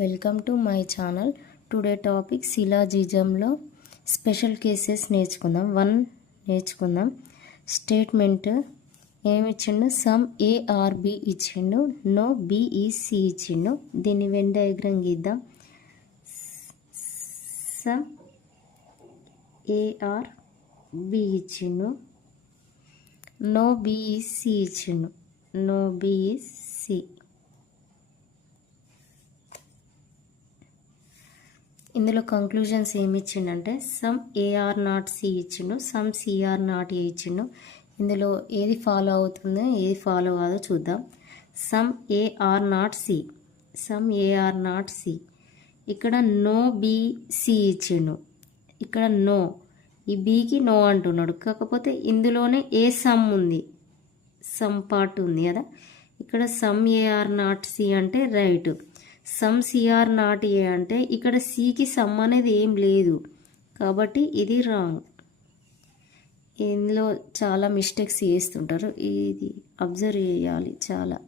Welcome to my channel. Today topic సిలాజిజంలో special cases నేర్చుకుందాం. 1 నేర్చుకుందాం. స్టేట్మెంట్ ఏమి ఇచ్చిండు? సమ్ ఏ ఆర్ బి ఇచ్చిండు, నో బి ఈజ్ సి ఇచ్చిండు. దీన్ని వెన్ డయాగ్రామ్ గీద్దాం. సమ్ ఏ ఆర్ బి ఇచ్చిండు, నో బి ఈజ్ సి ఇచ్చిండు, నో బి ఈజ్ సి. ఇందులో కంక్లూజన్స్ ఏమి ఇచ్చిండంటే సమ్ ఏఆర్ నాట్ సి ఇచ్చిండు, సమ్ సిఆర్ నాట్ ఏ ఇచ్చిండు. ఇందులో ఏది ఫాలో అవుతుందో ఏది ఫాలో కాదో చూద్దాం. Some A are not C, some A are not C. ఇక్కడ నో బి సి ఇచ్చిండు, ఇక్కడ నో, ఈ బికి నో అంటున్నాడు. కాకపోతే ఇందులోనే ఏ సమ్ ఉంది, సమ్ పార్ట్ ఉంది కదా. ఇక్కడ సమ్ ఏఆర్ నాట్ సి అంటే right. Some C are not A అంటే ఇక్కడ సికి సమ్ అనేది ఏం లేదు కాబట్టి ఇది రాంగ్. ఇందులో చాలా మిస్టేక్స్ చేస్తుంటారు, ఇది అబ్జర్వ్ చేయాలి చాలా.